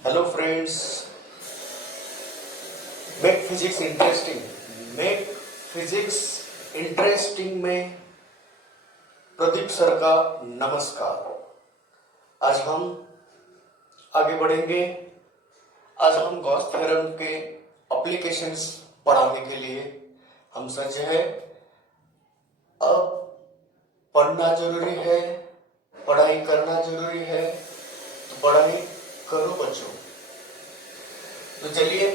Hello friends, make physics interesting. Make physics interesting में Pradeep sir का नमस्कार। आज हम आगे बढ़ेंगे। आज हम गॉस थ्योरम के एप्लीकेशंस पढ़ाने के लिए हम सच है। अब पढ़ना जरूरी है, पढ़ाई करना जरूरी है, तो पढ़ाई करो बच्चों। तो चलिए,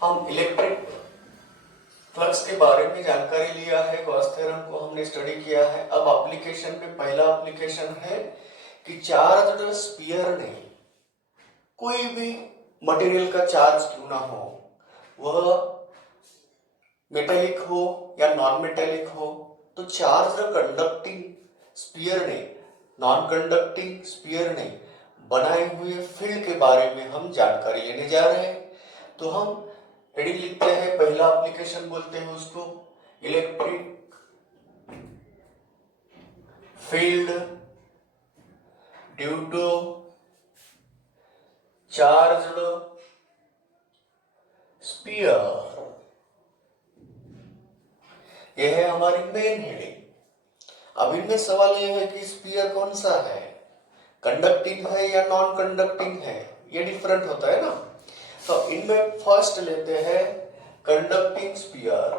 हम इलेक्ट्रिक फ्लक्स के बारे में जानकारी लिया है, गॉस थ्योरम को हमने स्टडी किया है। अब एप्लीकेशन में पहला एप्लीकेशन है कि चार्ज्ड स्फीयर ने कोई भी मटेरियल का चार्ज क्यों ना हो, वह मेटेलिक हो या नॉन मेटेलिक हो, तो चार्ज्ड कंडक्टिंग स्फीयर ने, नॉन कंडक्टिंग स्फीयर ने बनाए हुए फील्ड के बारे में हम जानकारी लेने जा रहे हैं। तो हम हेडिंग लिखते हैं, पहला एप्लीकेशन बोलते हैं उसको electric field due to charged sphere. यह है हमारी मेन हेडिंग। अब इनमें सवाल यह है कि स्फीयर कौन सा है, कंडक्टिंग है या नॉन कंडक्टिंग है, ये डिफरेंट होता है ना। तो इनमें फर्स्ट लेते हैं कंडक्टिंग स्फीयर।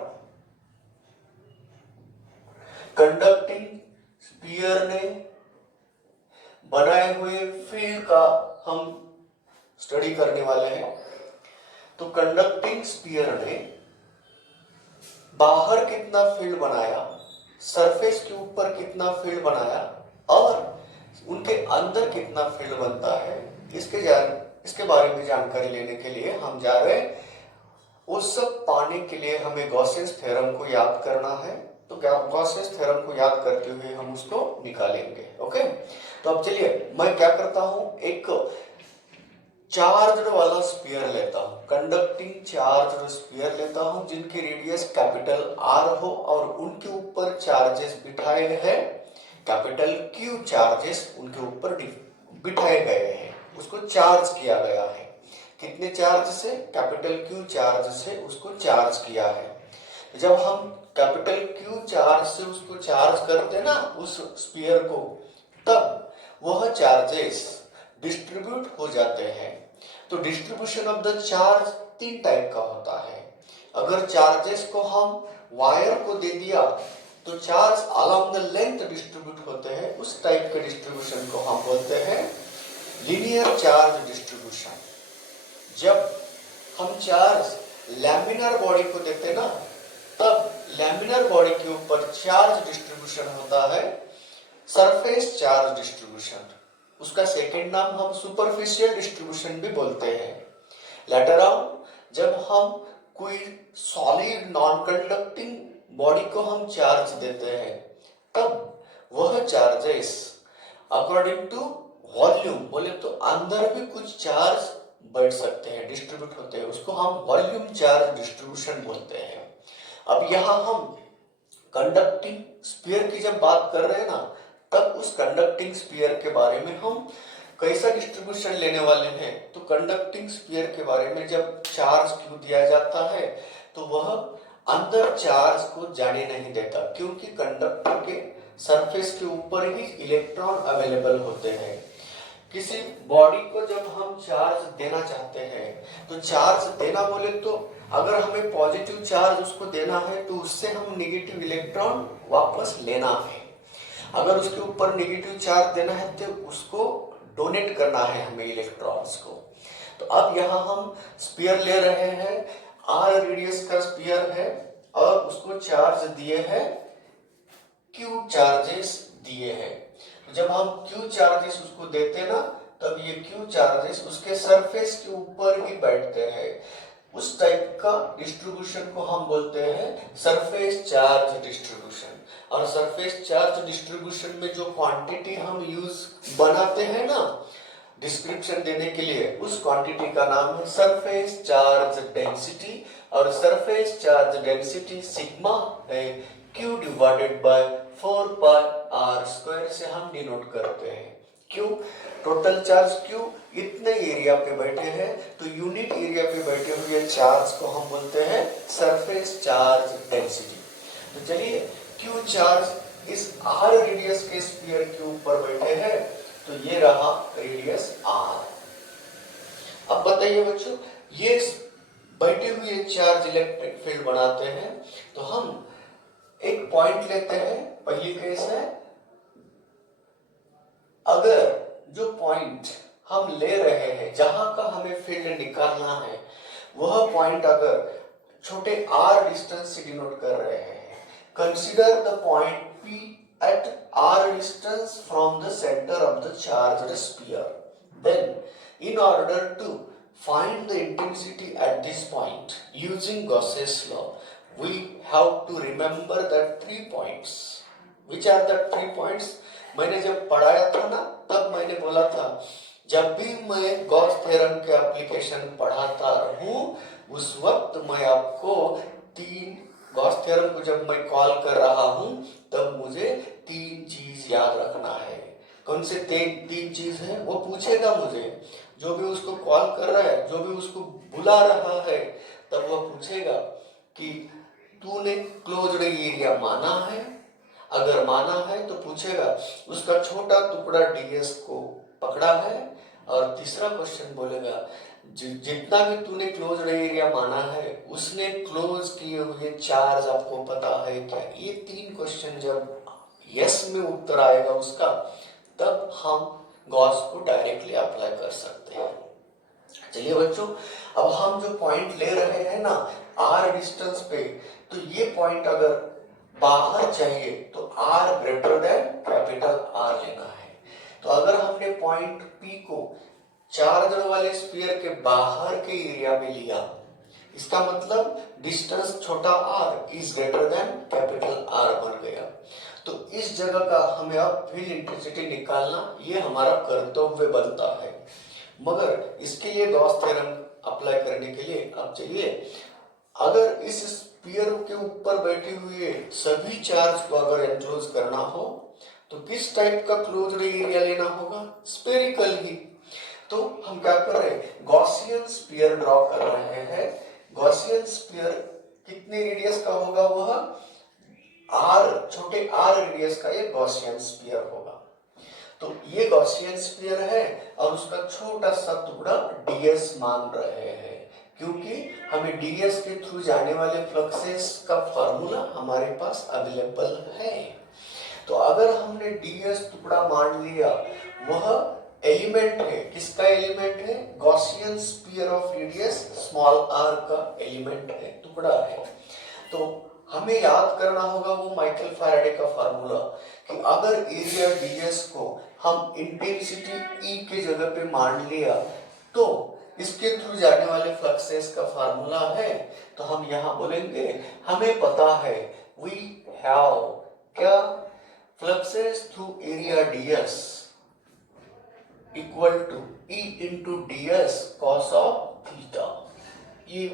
कंडक्टिंग स्फीयर ने बनाए हुए फील्ड का हम स्टडी करने वाले हैं। तो कंडक्टिंग स्फीयर ने बाहर कितना फील्ड बनाया, सरफेस के ऊपर कितना फील्ड बनाया और उनके अंदर कितना फील्ड बनता है, इसके बारे में जानकारी लेने के लिए हम जा रहे हैं। वो सब पाने के लिए हमें गॉसेस थ्योरम को याद करना है। तो गॉसेस थ्योरम को याद करते हुए हम उसको निकालेंगे। ओके, तो अब चलिए, मैं क्या करता हूं, एक चार्ज्ड वाला स्फीयर लेता हूं, कंडक्टिंग चार्ज्ड स्फीयर लेता हूं जिनकी रेडियस कैपिटल आर हो और उनके ऊपर चार्जेस बिठाए हैं, कैपिटल क्यू चार्जेस उनके ऊपर बिठाए गए हैं, उसको चार्ज किया गया है। कितने चार्ज से, कैपिटल क्यू चार्ज से उसको चार्ज किया है। जब हम कैपिटल क्यू चार्ज से उसको चार्ज करते ना उस स्फीयर को, तब वह चार्जेस डिस्ट्रीब्यूट हो जाते हैं। तो डिस्ट्रीब्यूशन ऑफ द चार्ज तीन टाइप का होता है। अगर चार्जेस को हम वायर को दे दिया तो charge along the length distribute होते हैं, उस टाइप के डिस्ट्रीब्यूशन को हम बोलते हैं लीनियर चार्ज डिस्ट्रीब्यूशन। जब हम चार्ज लैमिनर बॉडी को देते ना, तब लैमिनर बॉडी के ऊपर चार्ज डिस्ट्रीब्यूशन होता है सरफेस चार्ज डिस्ट्रीब्यूशन। उसका सेकेंड नाम हम सुपरफिशियल डिस्ट्रीब्यूशन भी बोलते हैं। लेटर ऑन, जब हम कोई सॉलिड नॉन कंडक्टिंग बॉडी को हम चार्ज देते हैं, तब वह चार्जेस अकॉर्डिंग टू वॉल्यूम, बोले तो अंदर भी कुछ चार्ज बढ़ सकते हैं, डिस्ट्रीब्यूट होते हैं, उसको हम वॉल्यूम चार्ज डिस्ट्रीब्यूशन बोलते हैं। अब यहां हम कंडक्टिंग स्फीयर की जब बात कर रहे हैं ना, तब उस कंडक्टिंग स्फीयर के बारे में हम कैसा डिस्ट्रीब्यूशन लेने वाले हैं। तो कंडक्टिंग स्फीयर के बारे में जब चार्ज क्यू दिया जाता है तो वह अंदर चार्ज को जाने नहीं देता, क्योंकि कंडक्टर के सरफेस के ऊपर ही इलेक्ट्रॉन अवेलेबल होते हैं। किसी बॉडी को जब हम चार्ज देना चाहते हैं, तो चार्ज देना बोले तो अगर हमें पॉजिटिव चार्ज उसको देना है तो उससे हम नेगेटिव इलेक्ट्रॉन वापस लेना है। अगर उसके ऊपर नेगेटिव चार्ज देना है तो उसको डोनेट करना है हमें इलेक्ट्रॉन्स को। तो अब यहाँ हम स्फीयर ले रहे हैं, आर रेडियस का स्फीयर है और उसको चार्ज दिए हैं, क्यू चार्जेस दिए हैं। तो जब हम क्यू चार्जेस उसको देते ना, तब ये क्यू चार्जेस उसके सरफेस के ऊपर ही बैठते हैं। उस टाइप का डिस्ट्रीब्यूशन को हम बोलते हैं सरफेस चार्ज डिस्ट्रीब्यूशन। और सरफेस चार्ज डिस्ट्रीब्यूशन में जो क्वांटिटी हम यूज बनाते हैं ना डिस्क्रिप्शन देने के लिए, उस क्वांटिटी का नाम है सरफेस चार्ज डेंसिटी। और सरफेस चार्ज डेंसिटी सिग्मा है, Q divided by 4 pi R square से हम डिनोट करते हैं। क्यों? टोटल चार्ज Q इतने एरिया पे बैठे हैं, तो यूनिट एरिया पे बैठे हुए चार्ज को हम बोलते हैं सरफेस चार्ज डेंसिटी। तो चलिए, Q चार्ज इस R रेडियस के स्फीयर के ऊपर बैठे हैं, तो ये रहा रेडियस R। अब बताइए बच्चों, ये बैठे हुए चार्ज इलेक्ट्रिक फील्ड बनाते हैं, तो हम एक पॉइंट लेते हैं। पहली केस है, अगर जो पॉइंट हम ले रहे हैं, जहां का हमें फील्ड निकालना है, वह पॉइंट अगर छोटे r डिस्टेंस से डिनोट कर रहे हैं, consider the point P at r distance from the center of the charged sphere. Then, in order to find the intensity at this point using Gauss's law, we have to remember the 3 points. Which are the 3 points? मैंने जब पढ़ाया था ना, तब मैंने बोला था, जब भी मैं गॉस थ्योरम के एप्लीकेशन पढ़ाता हूँ, उस वक्त मैं आपको गॉस थ्योरम को जब मैं कॉल कर रहा हूँ, तब मुझे 3 चीज याद रखना है। कौन से 3 चीज है वो पूछेगा मुझे, जो भी उसको कॉल कर रहा है, जो भी उसको बुला रहा है, तब वह पूछेगा कि तूने क्लोज्ड एरिया माना है? अगर माना है तो पूछेगा उसका छोटा टुकड़ा ds को पकड़ा है? और तीसरा क्वेश्चन बोलेगा जितना भी तूने क्लोज्ड एरिया माना है, उसने क्लोज किए हुए चार्ज आपको पता है क्या? ये 3 क्वेश्चन जब यस में उत्तर आएगा उसका, तब हम गॉस को डायरेक्टली अप्लाई कर सकते हैं। चलिए बच्चों, अब हम जो पॉइंट ले रहे हैं ना r डिस्टेंस पे, तो ये पॉइंट अगर बाहर चाहिए तो r greater than capital R लेना है। तो अगर हमने पॉइंट P को चार्ज वाले स्फीयर के बाहर के एरिया में लिया, इसका मतलब डिस्टेंस छोटा r is greater then capital R बन गया। तो इस जगह का हमें अब फील्ड इंटेंसिटी निकालना, ये हमारा कर्तव्य बनता है। मगर इसके लिए गॉस थ्योरम अप्लाई करने के लिए, अब चलिए, अगर इस स्फीयर के ऊपर बैठे हुए सभी चार्ज को अगर एनक्लोज करना हो, तो किस टाइप का क्लोज्ड एरिया लेना होगा? स्फेरिकल ही। तो हम क्या कर रहे हैं? गॉसियन स्फीयर ड्रॉ कर रहे हैं। गॉसियन स्फीयर कितने रेडियस का होगा? वह छोटे r रेडियस का ये गॉसियन स्फीयर होगा। तो ये गॉसियन स्फीयर है और उसका छोटा सा टुकड़ा ds मान रहे हैं, क्योंकि हमें ds के थ्रू जाने वाले फ्लक्सेस का फार्मूला हमारे पास अवेलेबल है। तो अगर हमने ds टुकड़ा मान लिया, वह एलिमेंट है, किसका एलिमेंट है? Gaussian sphere of radius small r का एलिमेंट है, टुकड़ा है। तो हमें याद करना होगा वो माइकल फैराडे का फार्मूला, कि अगर एरिया ds को हम इंटेंसिटी E के जगह पे मान लिया, तो इसके थ्रू जाने वाले फ्लक्सेस का फार्मूला है। तो हम यहाँ बोलेंगे, हमें पता है, वी हैव क्या? Fluxes through area ds equal to E into ds cos of theta. ये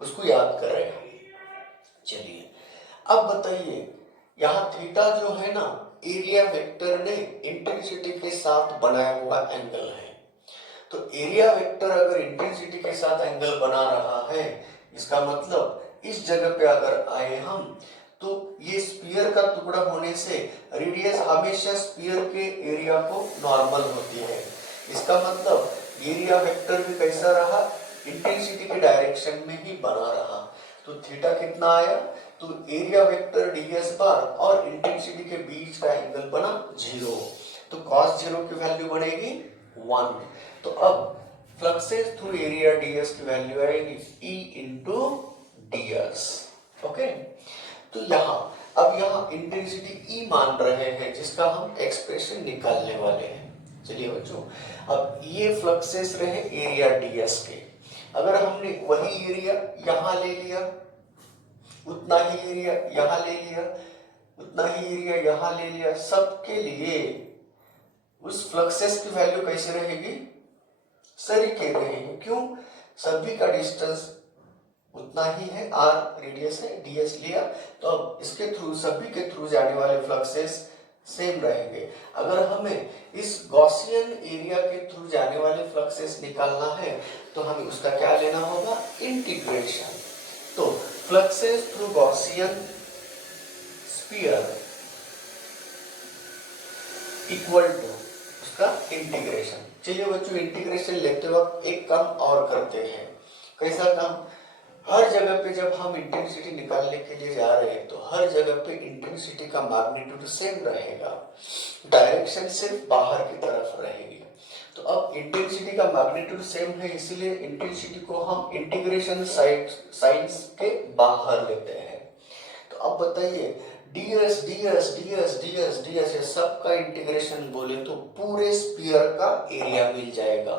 उसको याद कर रहे हैं। चलिए, अब बताइए, यहाँ थीटा जो है ना, एरिया वेक्टर ने इंटेंसिटी के साथ बनाया हुआ एंगल है। तो एरिया वेक्टर अगर इंटेंसिटी के साथ एंगल बना रहा है, इसका मतलब इस जगह पे अगर आए हम, तो ये स्फीयर का टुकड़ा होने से रेडियस हमेशा स्फीयर के एरिया को नॉर्मल होती है। इसका मतलब एरिया वेक्टर भी कैसा रहा? इंटेंसिटी के डायरेक्शन में ही बना रहा। तो थीटा कितना आया? तो एरिया वेक्टर ds बार और इंटेंसिटी के बीच का एंगल बना 0। तो cos 0 की वैल्यू बनेगी 1। तो अब फ्लक्सेस थ्रू एरिया ds की वैल्यू आएगी E इंटू ds। ओके, तो यहाँ इंटेंसिटी E मान रहे हैं, जिसका हम एक्सप्रेशन निकालने वाले हैं। चलिए बच्चों, अब ये फ्लक्सेस रहे एरिया ds के। अगर हमने वही एरिया यहाँ ले लिया, उतना ही एरिया यहाँ ले लिया, उतना ही एरिया यहाँ ले लिया, सबके लिए उस फ्लक्सेस की वैल्यू कैसे रहेगी? सरीखे रहेगी। क्यों? सभी का डिस्टेंस उतना ही है, r रेडियस है, ds लिया, तो अब इसके थ्रू, सभी के थ्रू जाने वाले फ्लक्सेस सेम रहेंगे। अगर हमें इस गॉसियन एरिया के थ्रू जाने वाले फ्लक्सेस निकालना है तो हमें उसका क्या लेना होगा, इंटीग्रेशन। तो fluxes through Gaussian sphere equal to उसका इंटीग्रेशन। चलिए बच्चों, इंटीग्रेशन लेते वक्त एक काम और करते हैं। कैसा काम? हर जगह पे जब हम इंटेंसिटी निकालने के लिए जा रहे हैं तो हर जगह पे इंटेंसिटी का मैग्नीट्यूड सेम रहेगा, डायरेक्शन सिर्फ बाहर की तरफ रहेगी। तो अब इंटेंसिटी का मैग्नीट्यूड सेम है, इसीलिए इंटेंसिटी को हम इंटीग्रेशन साइंस के बाहर लेते हैं। तो अब बताइए, ds ds ds ds ds ये सब का इंटीग्रेशन बोले तो पूरे स्फीयर का एरिया मिल जाएगा।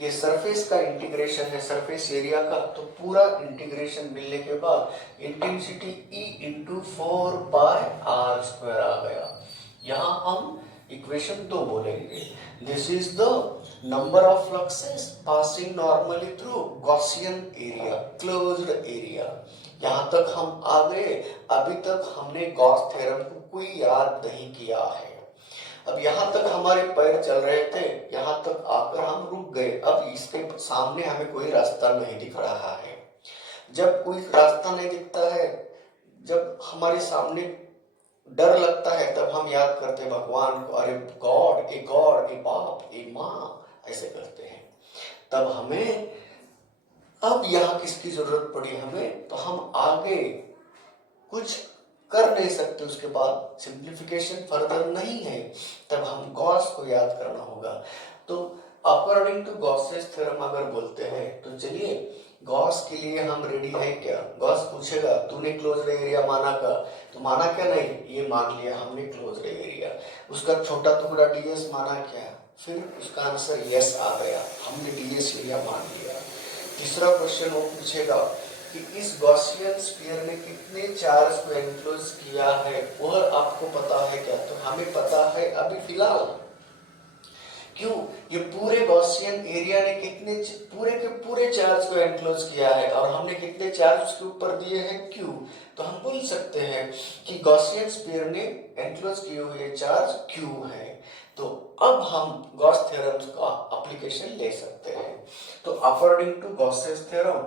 ये सरफेस का इंटीग्रेशन है, सरफेस एरिया का, तो पूरा इंटीग्रेशन मिलने के बाद इंटेंसिटी E इंटू 4πr² आ गया। यहाँ हम इक्वेशन 2 बोलेंगे, this is the number of fluxes passing normally through Gaussian area, closed area. यहाँ तक हम आ गए। अभी तक हमने गॉस थ्योरम को कोई याद नहीं किया है। अब यहाँ तक हमारे पैर चल रहे थे, यहाँ तक आकर हम रुक गए। अब इसके सामने हमें कोई रास्ता नहीं दिख रहा है। जब कोई रास्ता नहीं दिखता है, जब हमारे सामने डर लगता है, तब हम याद करते हैं भगवान को, अरे गॉड, ए बाप, ए माँ, ऐसे करते हैं। तब हमें अब यहाँ किसकी जरूरत पड़ी हमें, तो हम आगे कुछ कर नहीं सकते, उसके बाद सिंप्लीफिकेशन फर्दर नहीं है, तब हम गॉस को याद करना होगा। तो अकॉर्डिंग टू गॉसेस थ्योरम अगर बोलते हैं तो चलिए गॉस के लिए हम रेडी है क्या? गॉस पूछेगा तूने क्लोज्ड एरिया माना का, तो माना क्या? नहीं, ये मान लिया हमने क्लोज्ड एरिया। उसका छोटा टुकड़ा ds माना क्या? फिर उसका आंसर यस आ गया, हमने ds एरिया मान लिया। तीसरा क्वेश्चन वो पूछेगा कि इस गॉसियन स्फीयर ने कितने चार्ज को एनक्लोज किया है, वह आपको पता है क्या? तो हमें पता है अभी फिलहाल। क्यों? ये पूरे गॉसियन एरिया ने कितने पूरे के पूरे चार्ज को एनक्लोज किया है, और हमने कितने चार्ज उसके ऊपर दिए हैं? Q। तो हम बोल सकते हैं कि गॉसियन स्फीयर ने एनक्लोज किए हुए चार्ज Q है। तो अब हम गॉस थ्योरम का एप्लीकेशन ले सकते हैं। तो according to Gauss's theorem,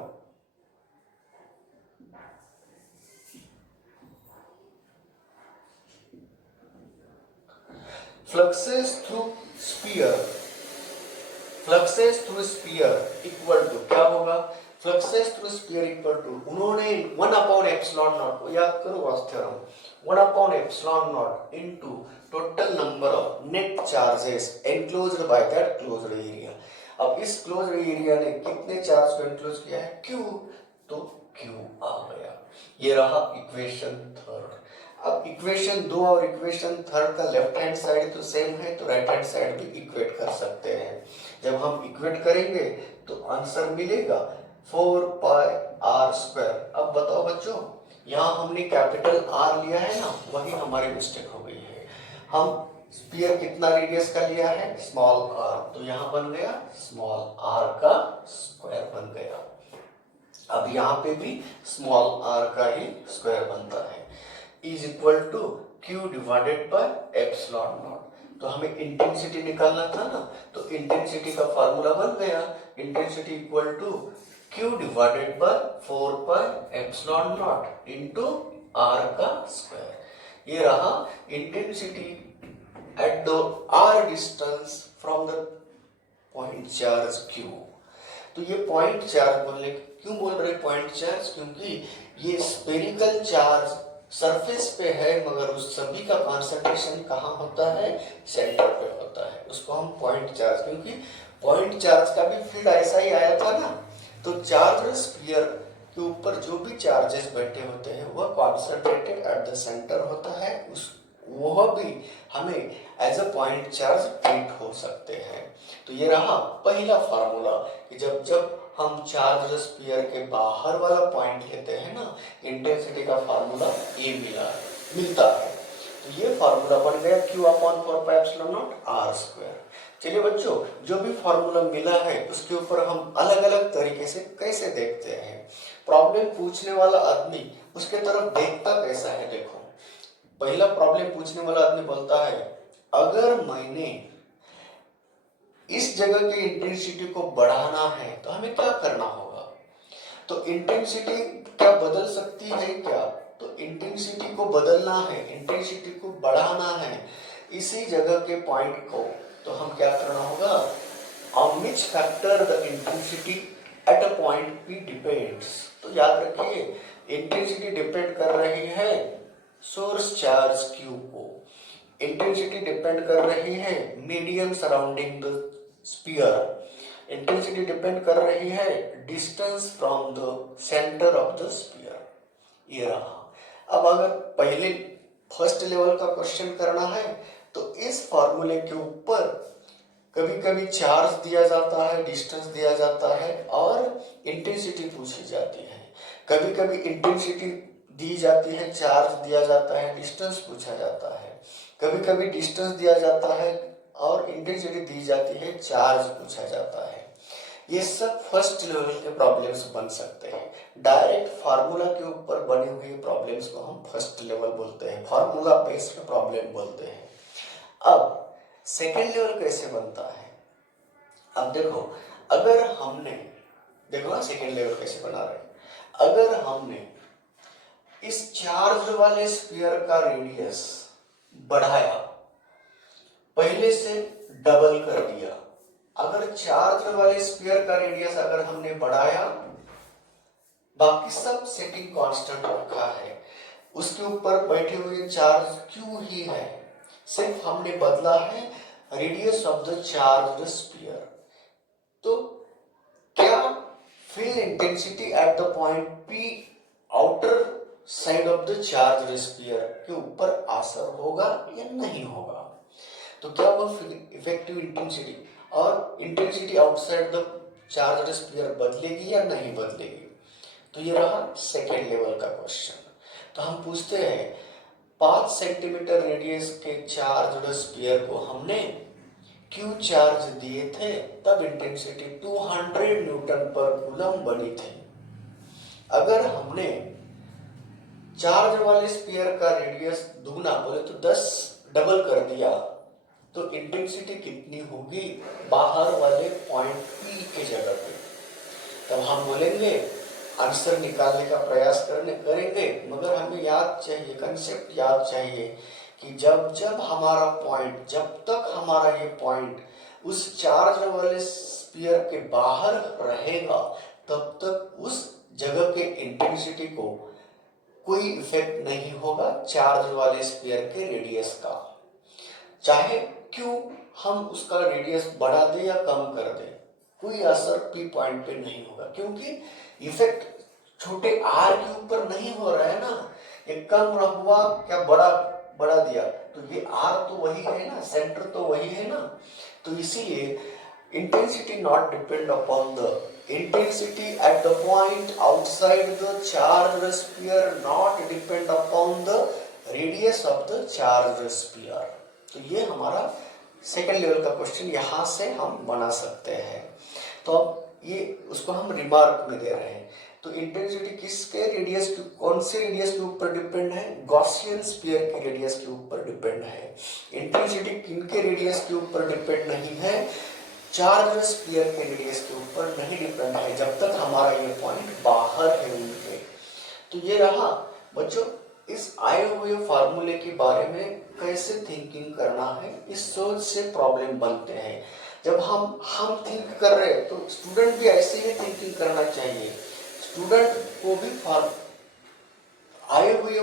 fluxes through sphere equal to क्या होगा? Fluxes through sphere equal to, उन्होंने 1/ε0 को याद करो Gauss theorem, 1/ε0 into total number of net charges enclosed by that closed area. अब इस क्लोज्ड एरिया ने कितने चार्ज को एनक्लोज किया है? Q। तो Q आ गया। ये रहा इक्वेशन थर्ड। अब इक्वेशन 2 और इक्वेशन थर्ड का लेफ्ट हैंड साइड तो सेम है, तो राइट हैंड साइड भी इक्वेट कर सकते हैं। जब हम इक्वेट करेंगे तो आंसर मिलेगा 4πr²। अब बताओ बच्चों, यहाँ हमने कैपिटल R लिया है ना, वही हमारी मिस्टेक हो गई है। हम स्फीयर कितना रेडियस का लिया है? स्मॉल r, तो यहाँ बन गया स्मॉल r का स्क्वायर बन गया। अब यहाँ पे भी स्मॉल r का ही स्क्वायर बनता है, is equal to Q divided by ε0। तो हमें इंटेंसिटी निकालना था ना, तो इंटेंसिटी का फार्मूला बन गया, intensity equal to Q divided by 4πε0 into r का स्क्वायर। ये रहा intensity at the r distance from the point charge Q। तो ये पॉइंट चार्ज बोलने क्यों बोल रहे पॉइंट चार्ज? क्योंकि ये स्फेरिकल चार्ज सरफेस पे है, मगर उस सभी का कंसंट्रेशन कहाँ होता है? सेंटर पे होता है। उसको हम पॉइंट चार्ज, क्योंकि पॉइंट चार्ज का भी फील्ड ऐसा ही आया था ना। तो चार्ज स्फीयर के ऊपर जो भी चार्जेस बैठे होते हैं वह कॉन्सेंट्रेटेड एट द सेंटर होता है, वह भी हमें as a point charge treat हो सकते हैं। तो ये रहा पहला फार्मूला कि जब जब हम चार्ज स्फीयर के बाहर वाला पॉइंट लेते हैं ना, इंटेंसिटी का फार्मूला ये मिलता है। तो ये फार्मूला बन गया Q/4πε0 r²। चलिए बच्चों, जो भी फार्मूला मिला है उसके ऊपर हम अलग अलग तरीके से कैसे देखते हैं। प्रॉब्लम पूछने वाला आदमी उसके तरफ देखता कैसा है? देखो, पहला प्रॉब्लम पूछने वाला आदमी बोलता है अगर मैंने इस जगह की इंटेंसिटी को बढ़ाना है तो हमें क्या करना होगा। तो इंटेंसिटी क्या बदल सकती है क्या? तो इंटेंसिटी को बदलना है, इंटेंसिटी को बढ़ाना है इसी जगह के पॉइंट को, तो हम क्या करना होगा, on which factor the intensity at a point P depends. तो याद रखिए इंटेंसिटी डिपेंड कर रही है सोर्स चार्ज क्यू को, इंटेंसिटी डिपेंड कर रही है medium surrounding the sphere, intensity depend कर रही है distance from the centre of the sphere. ये रहा। अब अगर पहले फर्स्ट लेवल का क्वेश्चन करना है तो इस फॉर्मूले के ऊपर कभी कभी चार्ज दिया जाता है, डिस्टेंस दिया जाता है और इंटेंसिटी पूछी जाती है। कभी कभी इंटेंसिटी दी जाती है, चार्ज दिया जाता है, डिस्टेंस पूछा जाता है। कभी कभी डिस्टेंस दिया जाता है और इंटेंसिटी दी जाती है, चार्ज पूछा जाता है। ये सब फर्स्ट लेवल के प्रॉब्लम्स बन सकते हैं। डायरेक्ट फार्मूला के ऊपर बने हुए प्रॉब्लम्स को हम फर्स्ट लेवल बोलते हैं, फार्मूला बेस्ड प्रॉब्लम बोलते हैं। अब सेकेंड लेवल कैसे बनता है? अब देखो, अगर हमने, देखो ना सेकेंड लेवल कैसे बना रहे हैं। अगर हमने इस चार्ज वाले स्फीयर का रेडियस बढ़ाया, पहले से डबल कर दिया। अगर चार्ज वाले स्फीयर का रेडियस अगर हमने बढ़ाया, बाकी सब सेटिंग कांस्टेंट रखा है, उसके ऊपर बैठे हुए चार्ज क्यू ही है, सिर्फ हमने बदला है radius of the charge sphere. तो क्या field intensity at the point P outer side of the charge sphere के ऊपर असर होगा या नहीं होगा? तो क्या वो इफेक्टिव इंटेंसिटी और intensity outside the charge sphere बदलेगी या नहीं बदलेगी? तो ये रहा सेकेंड लेवल का क्वेश्चन। तो हम पूछते हैं 5 सेंटीमीटर रेडियस के चार्ज स्फीयर को हमने क्यू चार्ज दिए थे, तब इंटेंसिटी 200 न्यूटन पर कूलम बनी थी। अगर हमने चार्ज वाले स्फीयर का रेडियस दुगना बोले तो 10 डबल कर दिया, तो इंटेंसिटी कितनी होगी बाहर वाले पॉइंट पी के जगह पे? तब हम बोलेंगे, आंसर निकालने का प्रयास करेंगे, मगर हमें याद चाहिए, कंसेप्ट याद चाहिए कि जब जब हमारा पॉइंट, जब तक हमारा ये पॉइंट उस चार्ज वाले स्फीयर के बाहर रहेगा, तब तक उस जगह के इंटेंसिटी को कोई इफेक्ट नहीं होगा चार्ज वाले स्फीयर के रेडियस का। चाहे क्यों हम उसका रेडियस बढ़ा दें या कम कर दें, कोई असर पी पॉइंट पे नहीं होगा, क्योंकि इफेक्ट छोटे आर के ऊपर नहीं हो रहा है ना। एक कम हुआ क्या बढ़ा दिया, तो ये आर तो वही है ना, सेंटर तो वही है ना। तो इसीलिए intensity not depend upon the intensity at the point outside the charged sphere, not depend upon the radius of the charged sphere। तो ये हमारा सेकेंड लेवल का क्वेश्चन यहां से हम बना सकते हैं। तो अब ये उसको हम रिमार्क में दे रहे हैं। तो इंटेंसिटी किसके रेडियस, कौन से रेडियस के ऊपर डिपेंड है? गॉसियन स्फीयर के रेडियस के ऊपर डिपेंड है। इंटेंसिटी किनके रेडियस के ऊपर डिपेंड नहीं है? चार्ज स्फीयर के रेडियस के ऊपर नहीं डिपेंड है, जब तक हमारा ये पॉइंट बाहर है उनके। तो ये रहा बच्चों इस आए हुए फार्मूले के बारे में कैसे थिंकिंग करना है, इस सोच से प्रॉब्लम बनते हैं। जब हम थिंक कर रहे हैं तो स्टूडेंट भी ऐसे ही थिंकिंग करना चाहिए। स्टूडेंट को भी आए हुए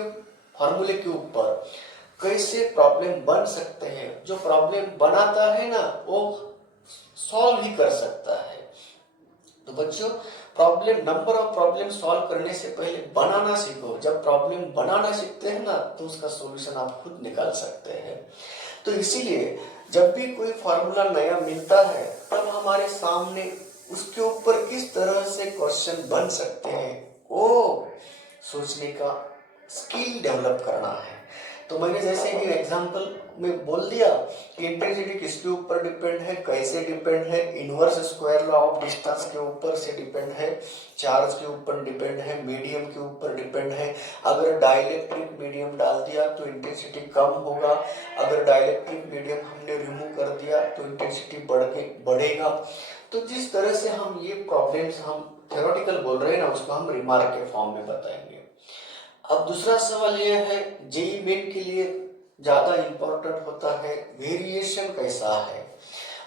फार्मूले के ऊपर कैसे प्रॉब्लम बन सकते हैं, जो प्रॉब्लम बनाता है ना वो सॉल्व ही कर सकता है। तो बच्चों problem, number of problem solve करने से पहले बनाना सीखो। जब प्रॉब्लम बनाना सीखते हैं ना तो उसका सॉल्यूशन आप खुद निकाल सकते हैं। तो इसीलिए जब भी कोई फॉर्मूला नया मिलता है तब हमारे सामने उसके ऊपर किस तरह से क्वेश्चन बन सकते हैं वो सोचने का स्किल डेवलप करना है। तो मैंने जैसे कि एग्जांपल में बोल दिया कि इंटेंसिटी किसके ऊपर डिपेंड है, कैसे डिपेंड है, inverse square law of distance के ऊपर से डिपेंड है, चार्ज के ऊपर डिपेंड है, मीडियम के ऊपर डिपेंड है। अगर डाइलेक्ट्रिक मीडियम डाल दिया तो इंटेंसिटी कम होगा, अगर डाइलेक्ट्रिक मीडियम हमने रिमूव कर दिया तो इंटेंसिटी बढ़ेगा। तो जिस तरह से हम ये प्रॉब्लम्स हम थ्योरेटिकल बोल रहे हैं ना, उसको हम रिमार्क के फॉर्म में बताएंगे। अब दूसरा सवाल यह है, जेईई मेन के लिए ज्यादा इंपॉर्टेंट होता है वेरिएशन कैसा है।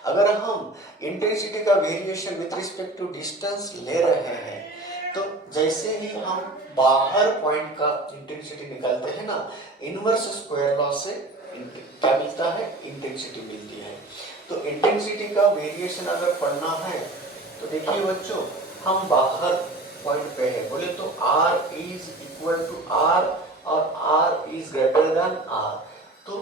अगर हम इंटेंसिटी का variation with respect to distance ले रहे हैं तो जैसे ही हम बाहर पॉइंट का इंटेंसिटी निकालते हैं ना, इनवर्स स्क्वायर लॉ से क्या मिलता है, इंटेंसिटी मिलती है। तो इंटेंसिटी का वेरिएशन अगर पढ़ना है तो देखिए बच्चों, हम बाहर पॉइंट पे है बोले तो R is equal to R और R is greater than R। तो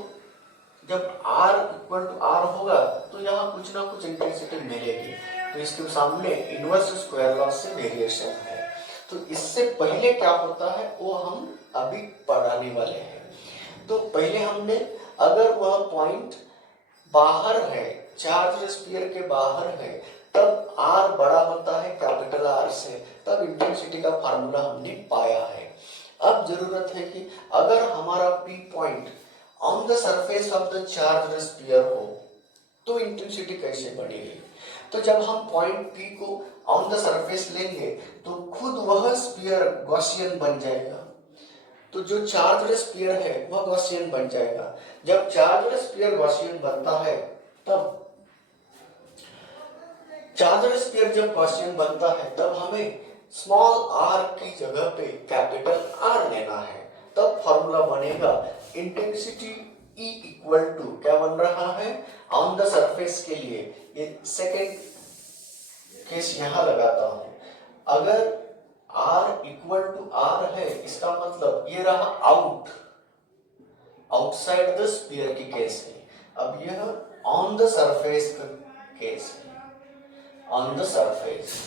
जब R इक्वल टू R होगा तो यहाँ कुछ ना कुछ इंटेंसिटी मिलेगी, तो इसके सामने इनवर्स स्क्वायर लॉ से वेरिएशन है। तो इससे पहले क्या होता है वो हम अभी पढ़ाने वाले हैं। तो पहले हमने, अगर वह पॉइंट बाहर है, चार्ज स्फीयर के बाहर है, तब R बड़ा होता है कैपिटल R से, तब इंटेंसिटी का फार्मूला हमने पाया है। अब जरूरत है कि अगर हमारा P point on the surface of the charge sphere हो तो इंटेंसिटी कैसे बढ़ेगी। तो जब हम पॉइंट P को ऑन द सरफेस लेंगे तो खुद वह स्फीयर गॉसियन बन जाएगा। तो जो चार्ज स्फीयर है वह गॉसियन बन जाएगा। जब चार्ज स्फीयर गॉसियन बनता है तब चार्ज स्फीयर जब गॉसियन बनता है तब हमें स्मॉल r की जगह पे कैपिटल R लेना है। तब फॉर्मूला बनेगा इंटेंसिटी E इक्वल टू, क्या बन रहा है, ऑन द सरफेस के लिए ये सेकेंड केस यहां लगाता हूं। अगर R इक्वल टू R है, इसका मतलब ये रहा आउटसाइड द स्फीयर की केस है। अब यह ऑन द सरफेस का केस है, ऑन द सरफेस।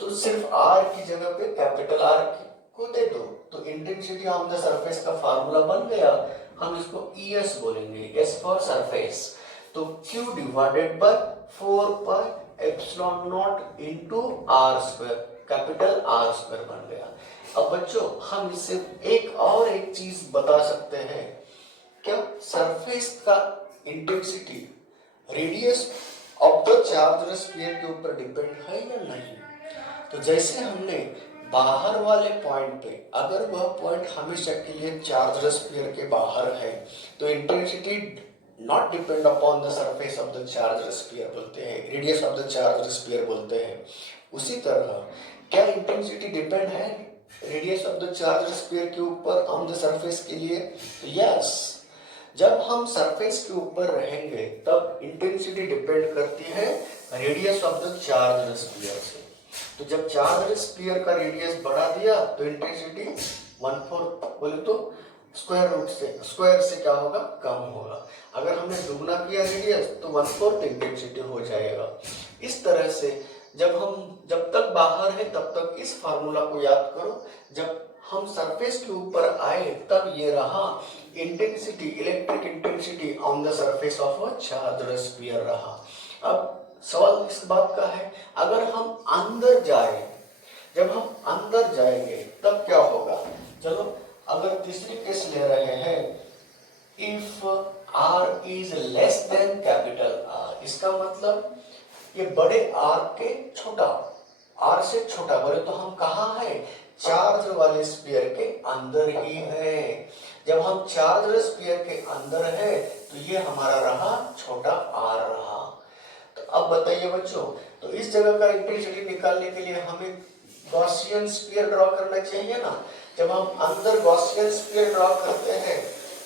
तो सिर्फ R की जगह पे कैपिटल R को दे दो तो इंटेंसिटी ऑन द सरफेस का फार्मूला बन गया। हम इसको ES बोलेंगे, S फॉर सरफेस। तो Q divided by 4 pi epsilon not into R square, capital R square बन गया। अब बच्चों हम इससे एक चीज बता सकते हैं, क्या सरफेस का intensity radius of the charge sphere के ऊपर डिपेंड है या नहीं। तो जैसे हमने बाहर वाले पॉइंट पे, अगर वह पॉइंट हमेशा के लिए चार्ज स्फीयर के बाहर है तो intensity not depend upon the surface of the charge sphere बोलते हैं, radius of the charge sphere बोलते हैं। उसी तरह क्या इंटेंसिटी डिपेंड है radius of the charge sphere के ऊपर ऑन द सरफेस के लिए? तो यस, जब हम सरफेस के ऊपर रहेंगे तब इंटेंसिटी डिपेंड करती है radius of the charge sphere से। तो जब चार्ज स्फीयर का रेडियस बढ़ा दिया तो इंटेंसिटी 1/4 बोले तो स्क्वायर से क्या होगा, कम होगा। अगर हमने दुगना किया रेडियस तो 1/4 इंटेंसिटी हो जाएगा। इस तरह से जब तक बाहर है तब तक इस फार्मूला को याद करो। जब हम सरफेस के ऊपर आए तब ये रहा intensity, electric intensity on the surface of a charge sphere रहा। अब सवाल इस बात का है, अगर हम अंदर जाए, जब हम अंदर जाएंगे तब क्या होगा। चलो अगर तीसरी केस ले रहे हैं, if R is less than capital R, इसका मतलब ये बड़े R के छोटा, R से छोटा बोले तो हम कहाँ है, चार्ज वाले स्फीयर के अंदर ही है। जब हम चार्ज स्फीयर के अंदर है तो ये हमारा रहा छोटा R रहा। तो अब बताइए बच्चों, तो इस जगह का इंटेंसिटी निकालने के लिए हमें गॉसियन स्फीयर ड्रॉ करना चाहिए ना। जब हम अंदर गॉसियन स्फीयर ड्रॉ करते हैं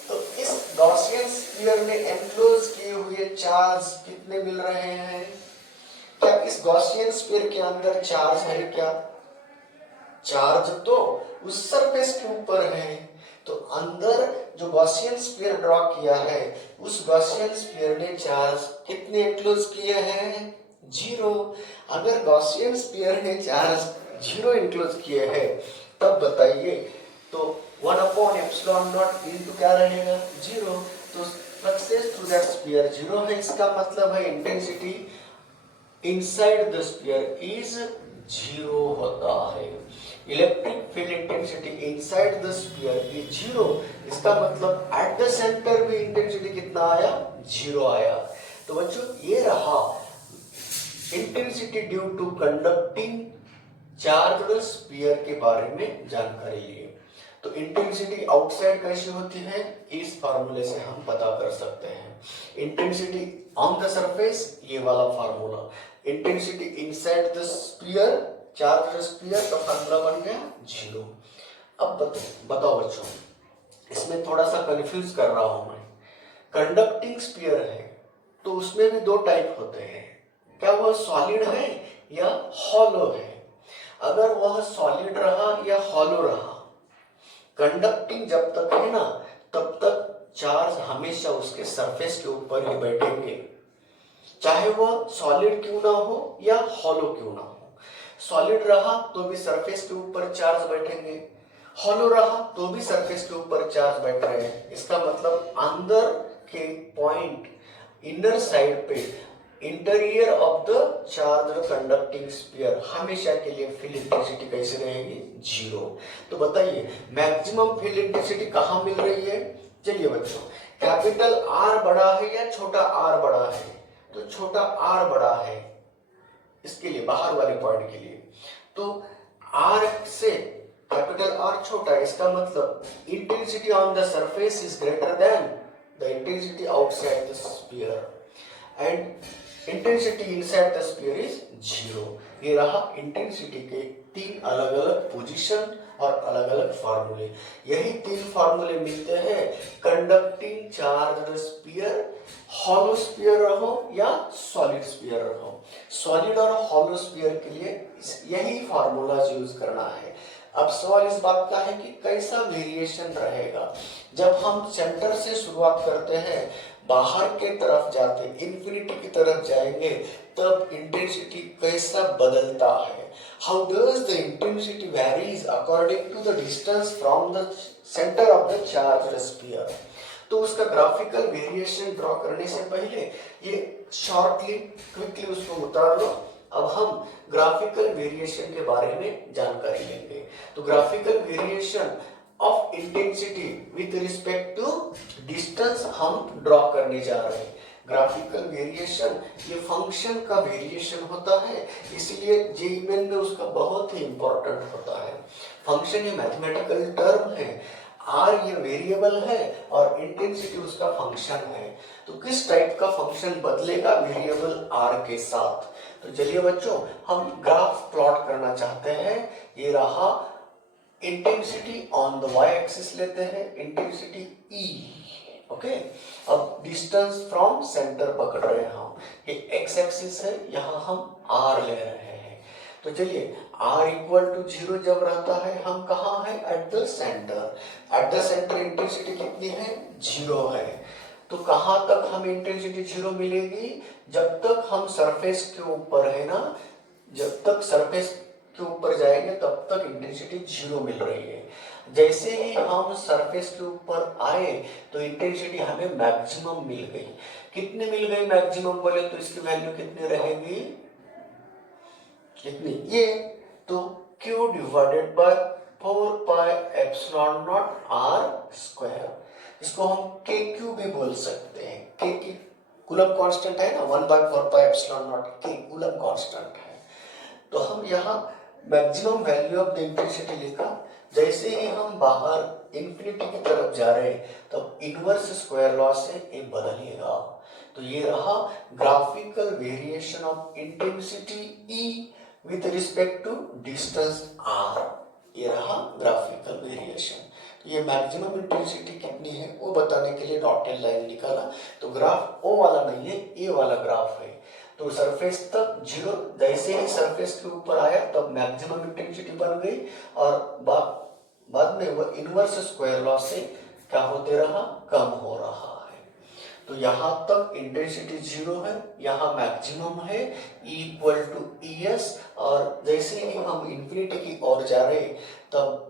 तो इस गॉसियन स्फीयर में एनक्लोज किए हुए चार्ज कितने मिल रहे हैं? क्या इस गॉसियन स्फीयर के अंदर चार्ज है क्या? चार्ज तो उस सरफेस के ऊपर है। तो अंदर जो गॉसियन स्फीयर ड्रॉ किया है उस गॉसियन स्फीयर ने चार्ज कितने एनक्लोज किए हैं? 0। अगर गॉसियन स्फीयर ने चार्ज 0 एनक्लोज किए हैं तब बताइए तो 1/ε0 इंटू क्या रहेगा 0। तो सक्सेस थ्रू दैट स्फीयर 0 है, इसका मतलब है intensity inside the sphere is 0 होता है। Electric field intensity inside the sphere is 0, इसका मतलब एट द सेंटर भी इंटेंसिटी कितना आया 0 आया। तो बच्चों ये रहा intensity due to conducting charged sphere के बारे में जानकारी लिए। तो इंटेंसिटी आउटसाइड कैसी होती है, इस फार्मूले से हम पता कर सकते हैं। इंटेंसिटी ऑन द सरफेस, ये वाला formula. Intensity inside the sphere, charge sphere, का फार्मूला बन गया 0। अब बताओ बच्चों, इसमें थोड़ा सा कंफ्यूज कर रहा हूं मैं। कंडक्टिंग स्फीयर है तो उसमें भी दो टाइप होते हैं, क्या वह सॉलिड है या हॉलो है। अगर वह सॉलिड रहा या हॉलो रहा, कंडक्टिंग जब तक है ना तब तक चार्ज हमेशा उसके सरफेस के ऊपर ही बैठेंगे, चाहे वह सॉलिड क्यों ना हो या हॉलो क्यों ना हो। सॉलिड रहा तो भी सरफेस के ऊपर चार्ज बैठेंगे, हॉलो रहा तो भी सरफेस के ऊपर चार्ज बैठ रहे हैं। इसका मतलब अंदर के पॉइंट इनर साइड पे interior of the charge conducting sphere हमेशा के लिए फील्ड इंटेंसिटी कैसे रहेगी 0। तो बताइए मैक्सिमम फील्ड इंटेंसिटी कहाँ मिल रही है। चलिए बच्चों, कैपिटल आर बड़ा है या छोटा आर बड़ा है, तो छोटा आर बड़ा है इसके लिए, बाहर वाले पॉइंट के लिए। तो आर से कैपिटल आर छोटा है, इसका मतलब intensity on the surface is greater then the intensity outside the sphere and intensity inside the sphere is 0। ये रहा इंटेंसिटी के 3 अलग अलग पोजीशन और अलग अलग फार्मूले। यही 3 फार्मूले मिलते हैं conducting charge sphere, hollow sphere रहो या सॉलिड स्फीयर रहो। सॉलिड और हॉलो स्फीयर के लिए यही फार्मूला यूज करना है। अब सवाल इस बात का है कि कैसा वेरिएशन रहेगा। जब हम सेंटर से शुरुआत करते हैं, बाहर के तरफ जाते इंफिनिटी की तरफ जाएंगे, तब इंटेंसिटी कैसा बदलता है। How does the intensity varies according to the distance from the centre of the charge sphere. तो उसका ग्राफिकल वेरिएशन ड्रॉ करने से पहले ये शॉर्टली क्विकली उसको उतार लो। अब हम ग्राफिकल वेरिएशन के बारे में जानकारी लेंगे। तो graphical variation of intensity with respect to distance हम ड्रॉ करने जा रहे हैं। ग्राफिकल वेरिएशन ये फंक्शन का वेरिएशन होता है, इसलिए जेईई मेन में उसका बहुत ही इंपॉर्टेंट होता है। फंक्शन ये मैथमेटिकल टर्म है, आर ये वेरिएबल है और इंटेंसिटी उसका फंक्शन है। तो किस टाइप का फंक्शन बदलेगा वेरिएबल आर के साथ। तो चलिए बच्चों, हम ग्राफ प्लॉट करना चाहते हैं। ये रहा intensity on the Y axis लेते हैं, इंटेंसिटी ई, ओके। अब डिस्टेंस फ्रॉम सेंटर पकड़ रहे हैं हम, ये एक्स एक्सिस है, यहाँ हम आर ले रहे हैं। तो चलिए r इक्वल टू 0 जब रहता है, हम कहाँ है eight the centre. Eight the centre intensity कितनी है 0 है। तो कहाँ तक हम इंटेंसिटी 0 मिलेगी, जब तक हम सरफेस के ऊपर है ना, जब तक सरफेस के ऊपर जाएंगे तब तक इंटेंसिटी 0 मिल रही है। जैसे ही हम सरफेस के ऊपर आए तो इंटेंसिटी हमें मैक्सिमम मिल गई। कितनी मिल गई मैक्सिमम बोले तो इसकी वैल्यू कितनी रहेगी, कितनी ये, तो Q divided by 4πε0 r square. इसको हम KQ भी बोल सकते हैं। K की कूलम कांस्टेंट है ना, 1/4πε0 K कूलम कांस्टेंट है। तो हम यहाँ maximum value of the intensity लिखा। जैसे ही हम बाहर इंफिनिटी की तरफ जा रहे तब इनवर्स स्क्वायर लॉ से ये बदलेगा। तो ये रहा graphical variation of intensity E with respect to distance R। ये रहा ग्राफिकल वेरिएशन। तो ये मैक्सिमम इंटेंसिटी कितनी है वो बताने के लिए डॉटेड लाइन निकाला। तो ग्राफ ओ वाला नहीं है, ए वाला ग्राफ है। तो सरफेस तक 0, जैसे ही सरफेस के ऊपर आया तब मैक्सिमम इंटेंसिटी बन गई और बाद में वो इनवर्स स्क्वायर लॉ से क्या होते रहा, कम हो रहा है। तो यहाँ तक इंटेंसिटी 0 है, यहाँ मैक्सिमम है E इक्वल टू ES। और जैसे ही हम इंफिनिटी की ओर जा रहे तब